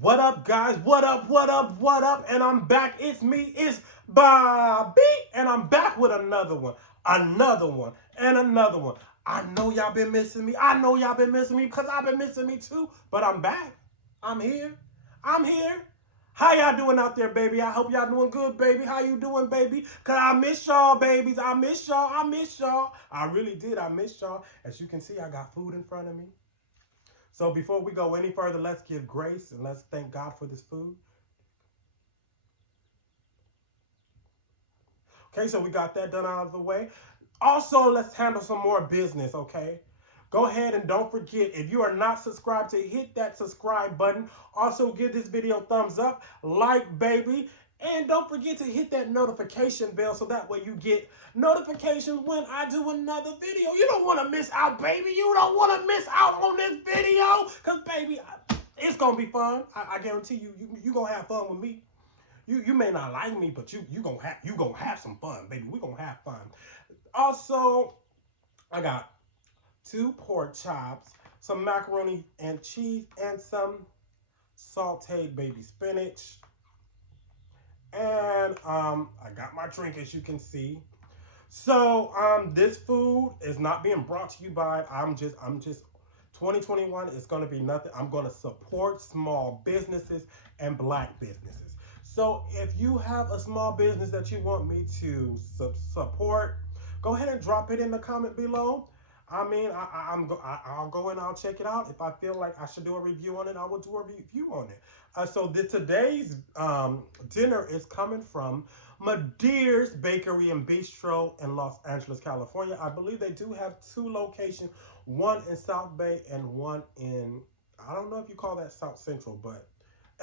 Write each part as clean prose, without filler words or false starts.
What up, guys? What up, what up, what up? And I'm back. It's me, it's Bobby. And I'm back with another one, and another one. I know y'all been missing me. I know y'all been missing me because I've been missing me too. But I'm back. I'm here. I'm here. How y'all doing out there, baby? I hope y'all doing good, baby. How you doing, baby? Because I miss y'all, babies. I miss y'all. I miss y'all. I really did. I miss y'all. As you can see, I got food in front of me. So before we go any further, let's give grace and let's thank God for this food. Okay, so we got that done out of the way. Also, let's handle some more business, okay? Go ahead and don't forget, if you are not subscribed, to hit that subscribe button. Also, give this video a thumbs up, like, baby. And don't forget to hit that notification bell so that way you get notifications when I do another video. You don't want to miss out, baby. You don't want to miss out on this video. Because, baby, it's going to be fun. I guarantee you, you going to have fun with me. You may not like me, but you gonna have some fun, baby. We're going to have fun. Also, I got 2 pork chops, some macaroni and cheese, and some sauteed baby spinach. And I got my drink, as you can see. So this food is not being brought to you by, I'm just 2021 is going to be nothing. I'm going to support small businesses and black businesses. So if you have a small business that you want me to support, go ahead and drop it in the comment below. I mean, I'll go and I'll check it out. If I feel like I should do a review on it, I will do a review on it. So today's dinner is coming from Madeir's Bakery and Bistro in Los Angeles, California. I believe they do have 2 locations, one in South Bay and one in, I don't know if you call that South Central, but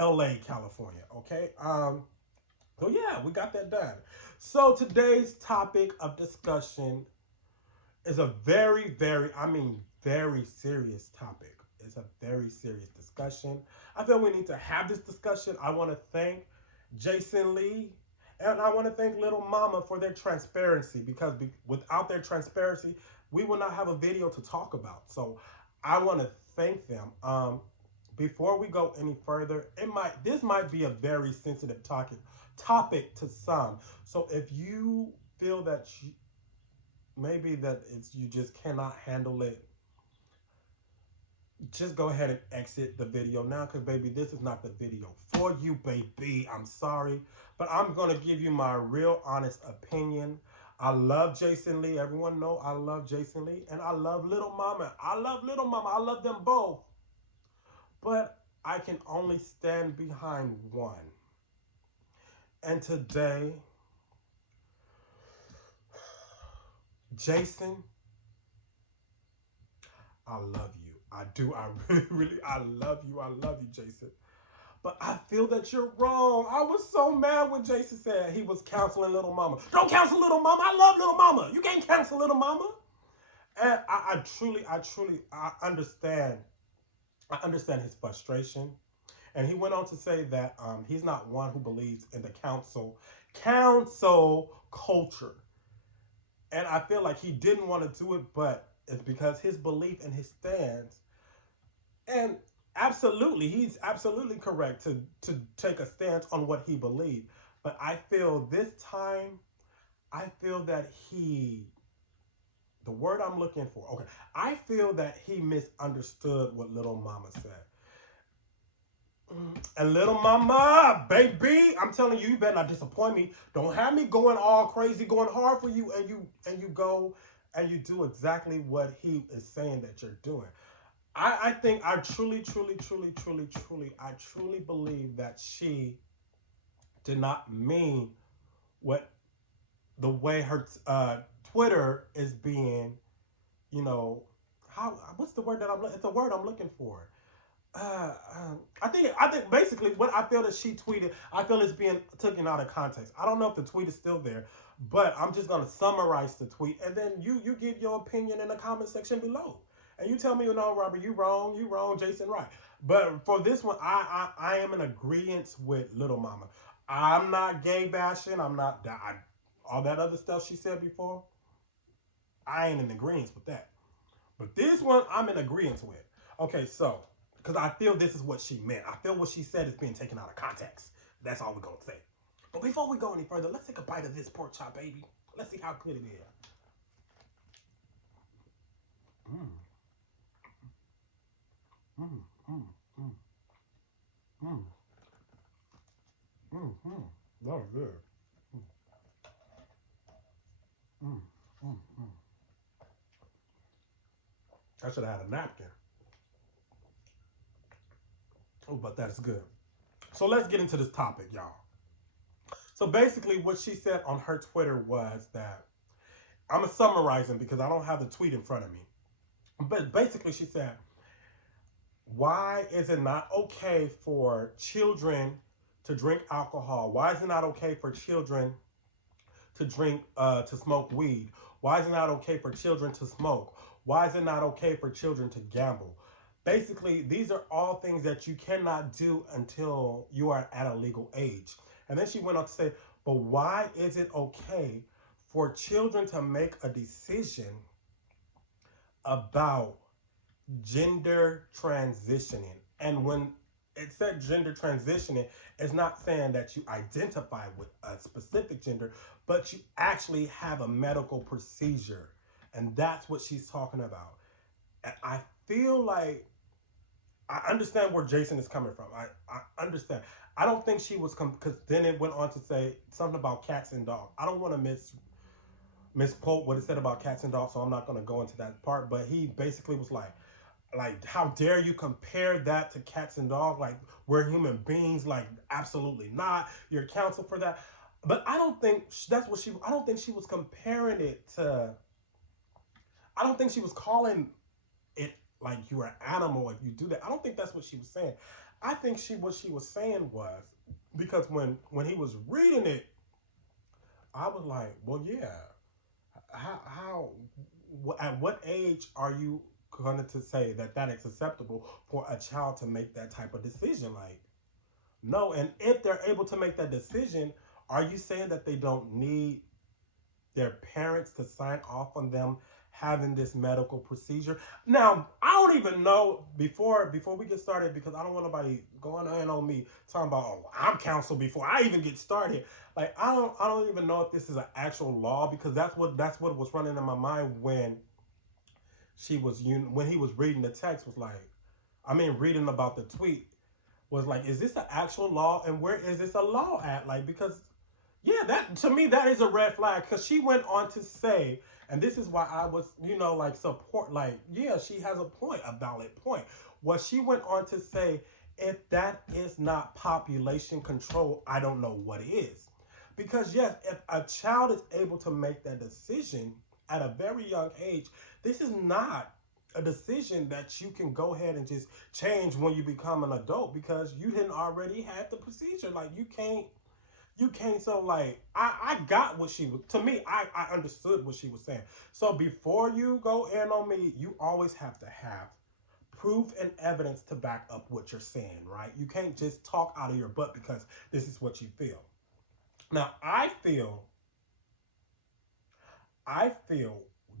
LA, California, okay? So yeah, we got that done. So today's topic of discussion is a very, very serious topic. It's a very serious discussion. I feel we need to have this discussion. I want to thank Jason Lee and I want to thank Lil Mama for their transparency, because without their transparency, we will not have a video to talk about. So I want to thank them. Before we go any further, this might be a very sensitive topic to some. So if you feel that maybe that you just cannot handle it, just go ahead and exit the video now, because baby, this is not the video for you, baby. I'm sorry, but I'm going to give you my real honest opinion. I love Jason Lee. Everyone know I love Jason Lee, and I love Lil Mama. I love them both, but I can only stand behind one. And today, Jason, I love you. I do. I really, I love you. I love you, Jason. But I feel that you're wrong. I was so mad when Jason said he was counseling Lil Mama. Don't counsel Lil Mama. I love Lil Mama. You can't cancel Lil Mama. And I truly understand. I understand his frustration. And he went on to say that he's not one who believes in the counsel culture. And I feel like he didn't want to do it, but it's because his belief and his stance. And absolutely, he's absolutely correct to take a stance on what he believed. But I feel this time, I feel that the word I'm looking for, okay, I feel that he misunderstood what Lil Mama said. And Lil Mama, baby, I'm telling you, you better not disappoint me. Don't have me going all crazy, going hard for you, and you go and you do exactly what he is saying that you're doing. I think I truly believe that she did not mean the way her Twitter is being, what's the word it's a word I'm looking for. I think basically what I feel that she tweeted, I feel it's being taken out of context. I don't know if the tweet is still there, but I'm just going to summarize the tweet, and then you give your opinion in the comment section below. And you tell me, no, Robert, you wrong, Jason, right. But for this one, I am in agreement with Lil Mama. I'm not gay bashing. I'm not, all that other stuff she said before, I ain't in agreement with that. But this one, I'm in agreement with. Okay, so Because I feel this is what she meant. I feel what she said is being taken out of context. That's all we're going to say. But before we go any further, let's take a bite of this pork chop, baby. Let's see how good it is. Mmm. Mmm. Mmm. Mmm. Mmm. Mmm. Mmm. That was good. Mmm. Mmm. Mmm. I should have had a napkin. Oh, but that's good. So let's get into this topic, y'all. So basically what she said on her Twitter was that, I'm summarizing because I don't have the tweet in front of me. But basically she said, why is it not okay for children to drink alcohol? Why is it not okay for children to smoke weed? Why is it not okay for children to smoke? Why is it not okay for children to gamble? Basically, these are all things that you cannot do until you are at a legal age. And then she went on to say, but why is it okay for children to make a decision about gender transitioning? And when it said gender transitioning, it's not saying that you identify with a specific gender, but you actually have a medical procedure. And that's what she's talking about. And I feel like I understand where Jason is coming from. I understand. I don't think she was, because then it went on to say something about cats and dogs. I don't want to misquote what it said about cats and dogs, so I'm not going to go into that part. But he basically was like, how dare you compare that to cats and dogs? Like, we're human beings. Like, absolutely not. You're counsel for that. But I don't think that's what I don't think she was comparing it to, I don't think she was calling it like you're an animal if you do that. I don't think that's what she was saying. I think what she was saying was, because when he was reading it, I was like, well, yeah. At what age are you going to say that is acceptable for a child to make that type of decision? Like, no. And if they're able to make that decision, are you saying that they don't need their parents to sign off on them having this medical procedure? Now, I don't even know, before we get started, because I don't want nobody going in on me talking about, oh, I'm counseled before I even get started. Like, I don't even know if this is an actual law, because that's what was running in my mind when he was reading the text, was like, reading about the tweet, was like, is this an actual law, and where is this a law at? Like, because yeah, that, to me, that is a red flag, because she went on to say, and this is why I was, like, support, like, yeah, she has a point, a valid point. What she went on to say, if that is not population control, I don't know what is. Because, yes, if a child is able to make that decision at a very young age, this is not a decision that you can go ahead and just change when you become an adult, because you didn't already have the procedure. Like, you can't, so, like, I got what she was, to me, I understood what she was saying. So before you go in on me, you always have to have proof and evidence to back up what you're saying, right? You can't just talk out of your butt because this is what you feel. Now, I feel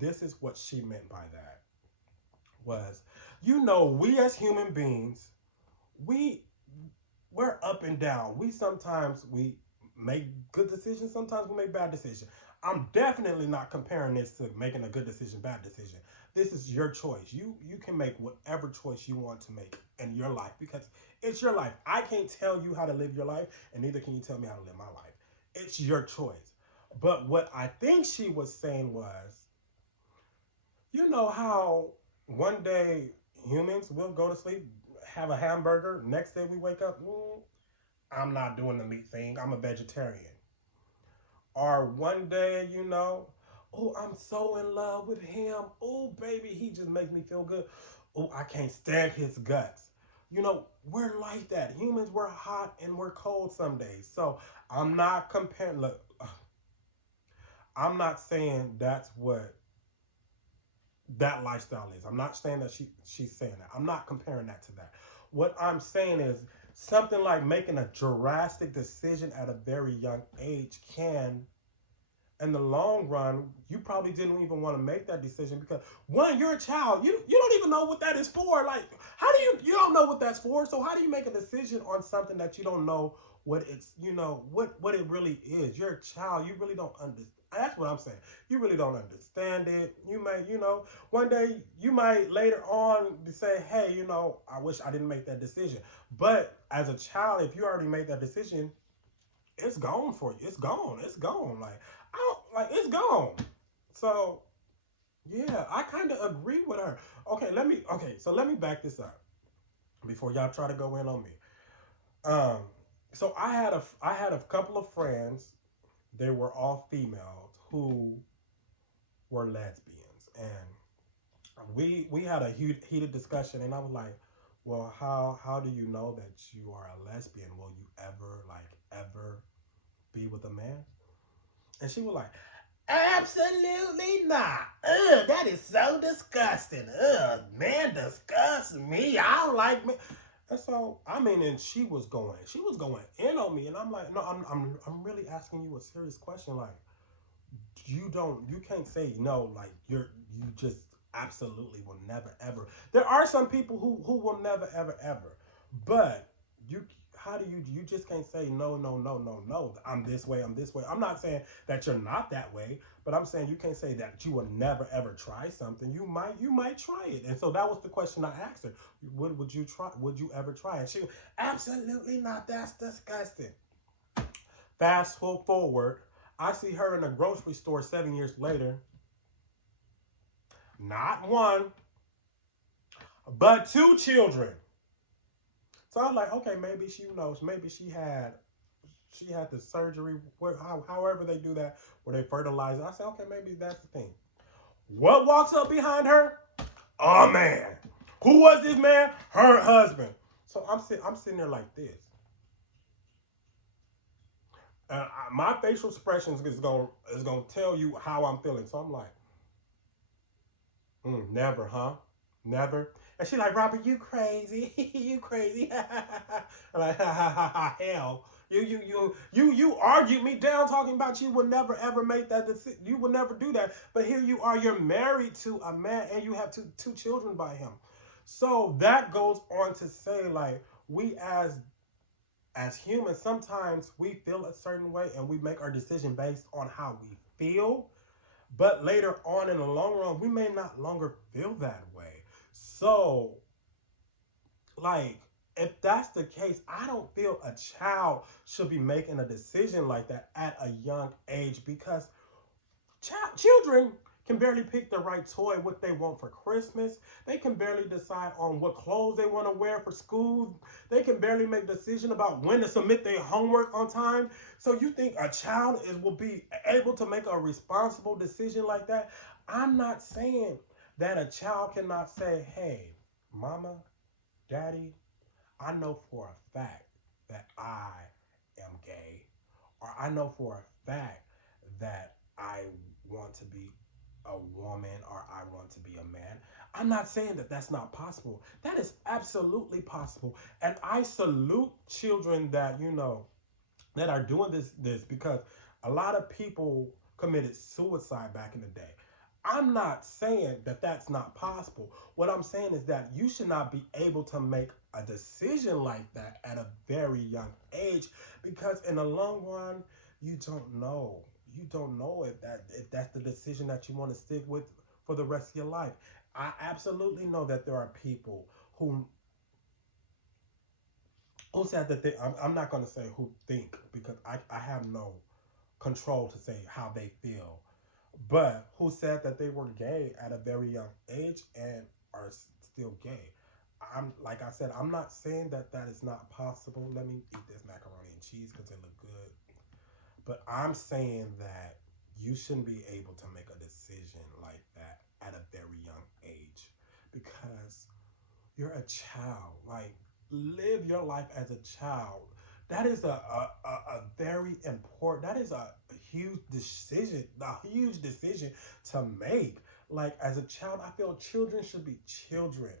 this is what she meant by that, was, we as human beings, we're up and down. Sometimes we make good decisions, sometimes we make bad decisions. I'm definitely not comparing this to making a good decision, bad decision. This is your choice. You can make whatever choice you want to make in your life, because it's your life. I can't tell you how to live your life, and neither can you tell me how to live my life. It's your choice. But what I think she was saying was, how one day humans will go to sleep, have a hamburger, next day we wake up, I'm not doing the meat thing, I'm a vegetarian. Or one day, oh, I'm so in love with him, oh, baby, he just makes me feel good, oh, I can't stand his guts. We're like that. Humans, we're hot and we're cold some days. So I'm not comparing, look, I'm not saying that's what that lifestyle is. I'm not saying that she's saying that. I'm not comparing that to that. What I'm saying is, something like making a drastic decision at a very young age can in the long run, you probably didn't even want to make that decision because one, you're a child. You don't even know what that is for. Like, how do you don't know what that's for? So how do you make a decision on something that you don't know what it's what it really is? You're a child. You really don't understand. That's what I'm saying. You really don't understand it. You may, one day you might later on say, hey, I wish I didn't make that decision. But as a child, if you already made that decision, it's gone for you. It's gone. It's gone. Like I don't like it's gone. So yeah, I kind of agree with her. So let me back this up before y'all try to go in on me. Um, so I had a couple of friends. They were all females who were lesbians, and we had a heated discussion, and I was like, well, how do you know that you are a lesbian? Will you ever be with a man? And she was like, absolutely not. That is so disgusting. Man disgusts me. I don't like me. And so, I mean, and she was going in on me, and I'm like, no, I'm really asking you a serious question. Like, you can't say no. Like, you just absolutely will never ever. There are some people who will never ever ever, but you. How do you just can't say no, no, no, no, no. I'm this way. I'm this way. I'm not saying that you're not that way, but I'm saying you can't say that you will never ever try something. You might try it. And so that was the question I asked her. Would you try? Would you ever try? And she was, absolutely not. That's disgusting. Fast forward, I see her in a grocery store 7 years later. Not one, but two children. So I was like, okay, maybe she knows. Maybe she had the surgery, however they do that, where they fertilize it. I said, okay, maybe that's the thing. What walks up behind her? A man. Who was this man? Her husband. So I'm sitting there like this. My facial expressions is gonna tell you how I'm feeling. So I'm like, never, huh? Never. And she like, Robert, you crazy. You crazy. I'm like, hell. You argued me down talking about you would never ever make that decision. You would never do that. But here you are, you're married to a man and you have two children by him. So that goes on to say, like, we as humans, sometimes we feel a certain way and we make our decision based on how we feel. But later on in the long run, we may not longer feel that way. So, like, if that's the case, I don't feel a child should be making a decision like that at a young age because children can barely pick the right toy, what they want for Christmas. They can barely decide on what clothes they want to wear for school. They can barely make a decision about when to submit their homework on time. So you think a child will be able to make a responsible decision like that? I'm not saying that a child cannot say, hey, mama, daddy, I know for a fact that I am gay, or I know for a fact that I want to be a woman or I want to be a man. I'm not saying that that's not possible. That is absolutely possible. And I salute children that, that are doing this because a lot of people committed suicide back in the day. I'm not saying that that's not possible. What I'm saying is that you should not be able to make a decision like that at a very young age because in the long run, you don't know. You don't know if that's the decision that you want to stick with for the rest of your life. I absolutely know that there are people who said that I'm not going to say who think because I have no control to say how they feel. But who said that they were gay at a very young age and are still gay. Like I said, I'm not saying that is not possible. Let me eat this macaroni and cheese because it look good. But I'm saying that you shouldn't be able to make a decision like that at a very young age because you're a child. Like, live your life as a child. That is a very important, that is a huge decision to make. Like, as a child, I feel children should be children.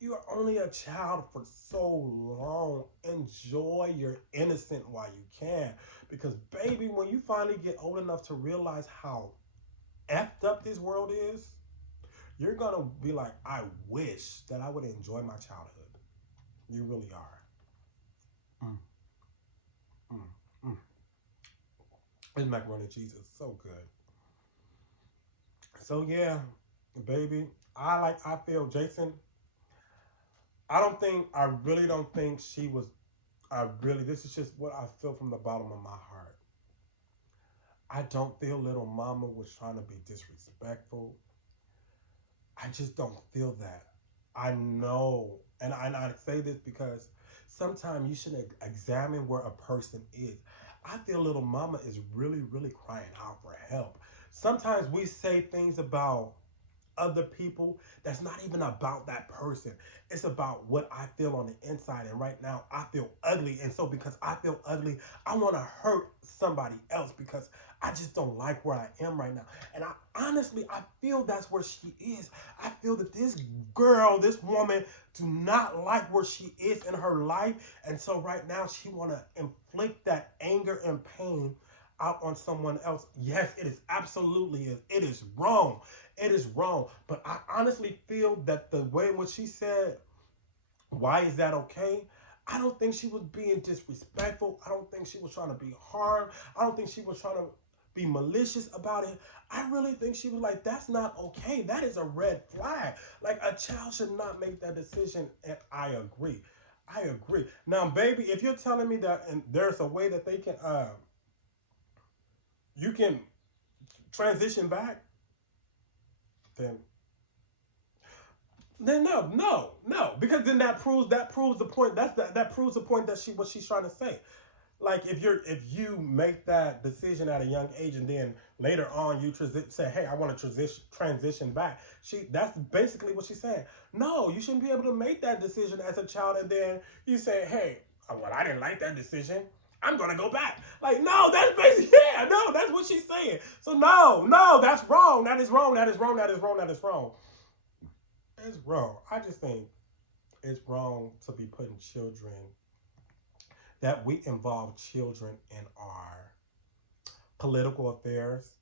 You are only a child for so long. Enjoy your innocence while you can. Because, baby, when you finally get old enough to realize how effed up this world is, you're going to be like, I wish that I would enjoy my childhood. You really are. Mm, mm, mm. This macaroni and cheese is so good. So, yeah, baby, I feel Jason. I really don't think she was, this is just what I feel from the bottom of my heart. I don't feel little mama was trying to be disrespectful. I just don't feel that. I know, and I say this because sometimes you should examine where a person is. I feel little mama is really, really crying out for help. Sometimes we say things about other people that's not even about that person. It's about what I feel on the inside. And right now I feel ugly. And so because I feel ugly, I want to hurt somebody else because I just don't like where I am right now. And I feel that's where she is. I feel that this girl, this woman, do not like where she is in her life. And so right now she want to inflict that anger and pain out on someone else. Yes, it is absolutely is. It is wrong. It is wrong. But I honestly feel that the way in which she said, why is that okay? I don't think she was being disrespectful. I don't think she was trying to be harmed. I don't think she was trying to be malicious about it. I really think she was like, that's not okay. That is a red flag. Like, a child should not make that decision. And I agree. I agree. Now, baby, if you're telling me that and there's a way that they can, you can transition back, then no, because then that proves the point. That proves the point that what she's trying to say. Like, if you make that decision at a young age and then later on you say, hey, I want to transition back. That's basically what she's saying. No, you shouldn't be able to make that decision as a child and then you say, hey, well, I didn't like that decision. I'm gonna go back. Like, no, that's basically, yeah, no, that's what she's saying. So no, that's wrong. That is wrong. That is wrong. That is wrong. That is wrong. It's wrong. I just think it's wrong to be putting children, that we involve children in our political affairs,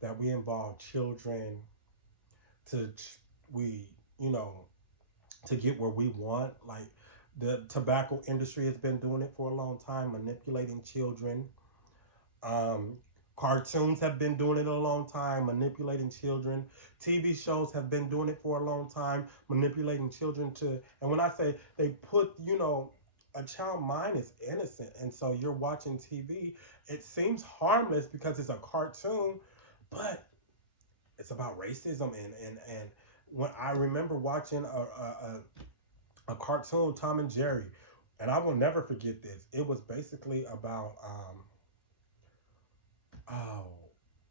that we involve children to we you know to get where we want. Like, the tobacco industry has been doing it for a long time, manipulating children. um Cartoons have been doing it a long time, manipulating children. TV shows have been doing it for a long time, manipulating children to, and when I say they put, a child mind is innocent. And so you're watching TV, it seems harmless because it's a cartoon, but it's about racism. And when I remember watching a cartoon, Tom and Jerry, and I will never forget this. It was basically about oh,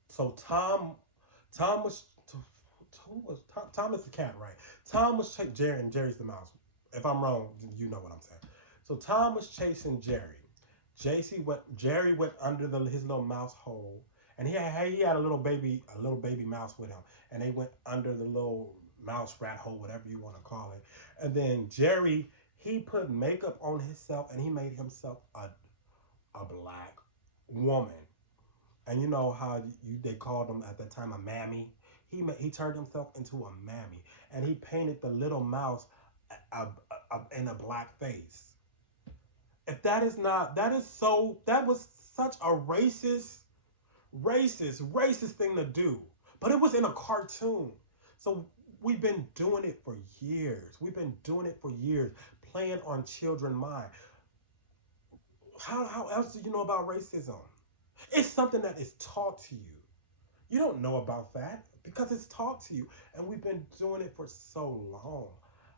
so Tom was who was Tom is the cat, right? Tom was Jerry, and Jerry's the mouse. If I'm wrong, you know what I'm saying. So Tom was chasing Jerry. Jerry went under his little mouse hole, and he had a little baby mouse with him, and they went under the little mouse rat hole, whatever you want to call it. And then Jerry, he put makeup on himself, and he made himself a black woman. And you know how they called him at that time a mammy. He turned himself into a mammy, and he painted the little mouse in a black face. If that is not, that was such a racist thing to do. But it was in a cartoon. So we've been doing it for years. Playing on children's mind. How else do you know about racism? It's something that is taught to you. You don't know about that because it's taught to you. And we've been doing it for so long.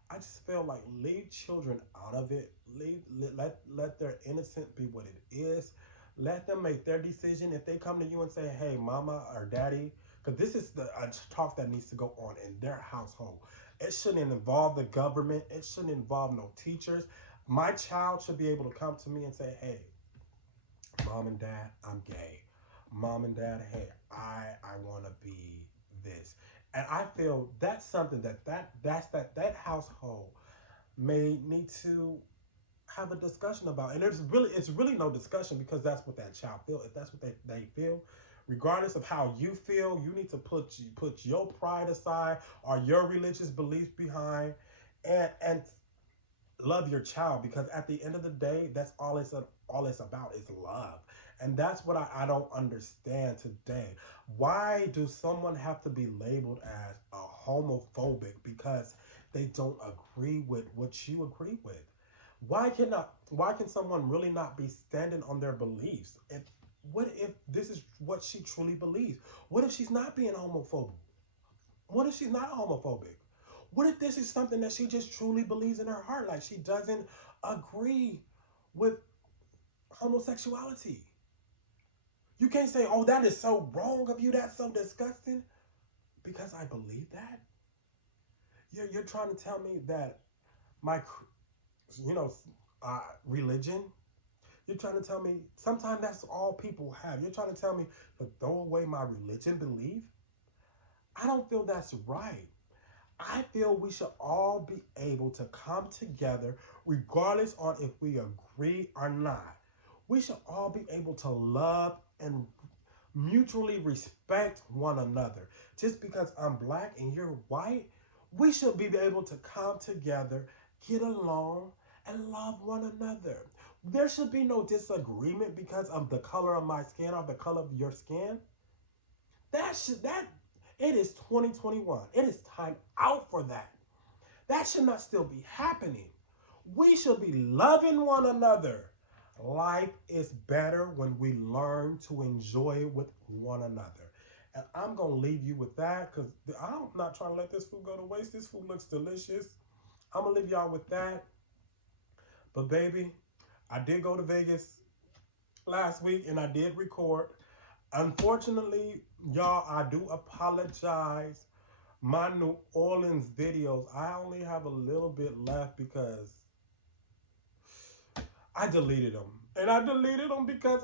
I just feel like leave children out of it. Let their innocence be what it is. Let them make their decision. If they come to you and say, hey, mama or daddy, because this is a talk that needs to go on in their household. It shouldn't involve the government. It shouldn't involve no teachers. My child should be able to come to me and say, hey, mom and dad, I'm gay. Mom and dad, hey, I want to be this. And I feel that's something that household, may need to have a discussion about. And it's really no discussion, because that's what that child feel. If that's what they feel, regardless of how you feel, you need to put your pride aside or your religious beliefs behind, and love your child, because at the end of the day, that's all it's about is love. And that's what I don't understand today. Why do someone have to be labeled as a homophobic because they don't agree with what you agree with? Why can someone really not be standing on their beliefs? What if this is what she truly believes? What if she's not being homophobic? What if she's not homophobic? What if this is something that she just truly believes in her heart? Like, she doesn't agree with homosexuality. You can't say, oh, that is so wrong of you. That's so disgusting. Because I believe that. You're trying to tell me that my, you know, religion, you're trying to tell me sometimes that's all people have. You're trying to tell me to throw away my religion belief? I don't feel that's right. I feel we should all be able to come together regardless on if we agree or not. We should all be able to love and mutually respect one another. Just because I'm black and you're white, we should be able to come together, get along, and love one another. There should be no disagreement because of the color of my skin or the color of your skin. It is 2021. It is time out for that. That should not still be happening. We should be loving one another. Life is better when we learn to enjoy it with one another. And I'm going to leave you with that, because I'm not trying to let this food go to waste. This food looks delicious. I'm going to leave y'all with that. But baby, I did go to Vegas last week and I did record. Unfortunately, y'all, I do apologize. My New Orleans videos, I only have a little bit left because I deleted them. And I deleted them because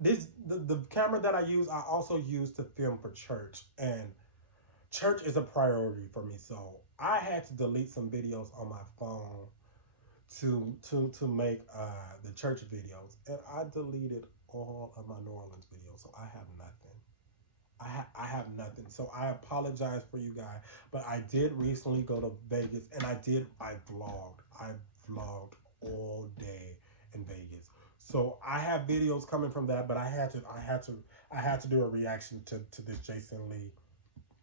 the camera that I use, I also use to film for church. And church is a priority for me. So I had to delete some videos on my phone to make the church videos. And I deleted all of my New Orleans videos. So I have nothing. I have nothing. So I apologize for you guys. But I did recently go to Vegas, and I vlogged. I vlogged all day in Vegas. So I have videos coming from that, but I had to do a reaction to this Jason Lee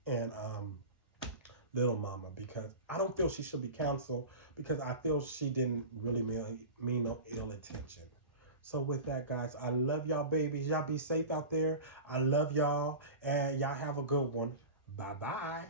and Lil Mama, because I don't feel she should be canceled, because I feel she didn't really mean no ill intention. So with that, guys, I love y'all, babies. Y'all be safe out there. I love y'all, and y'all have a good one. Bye-bye.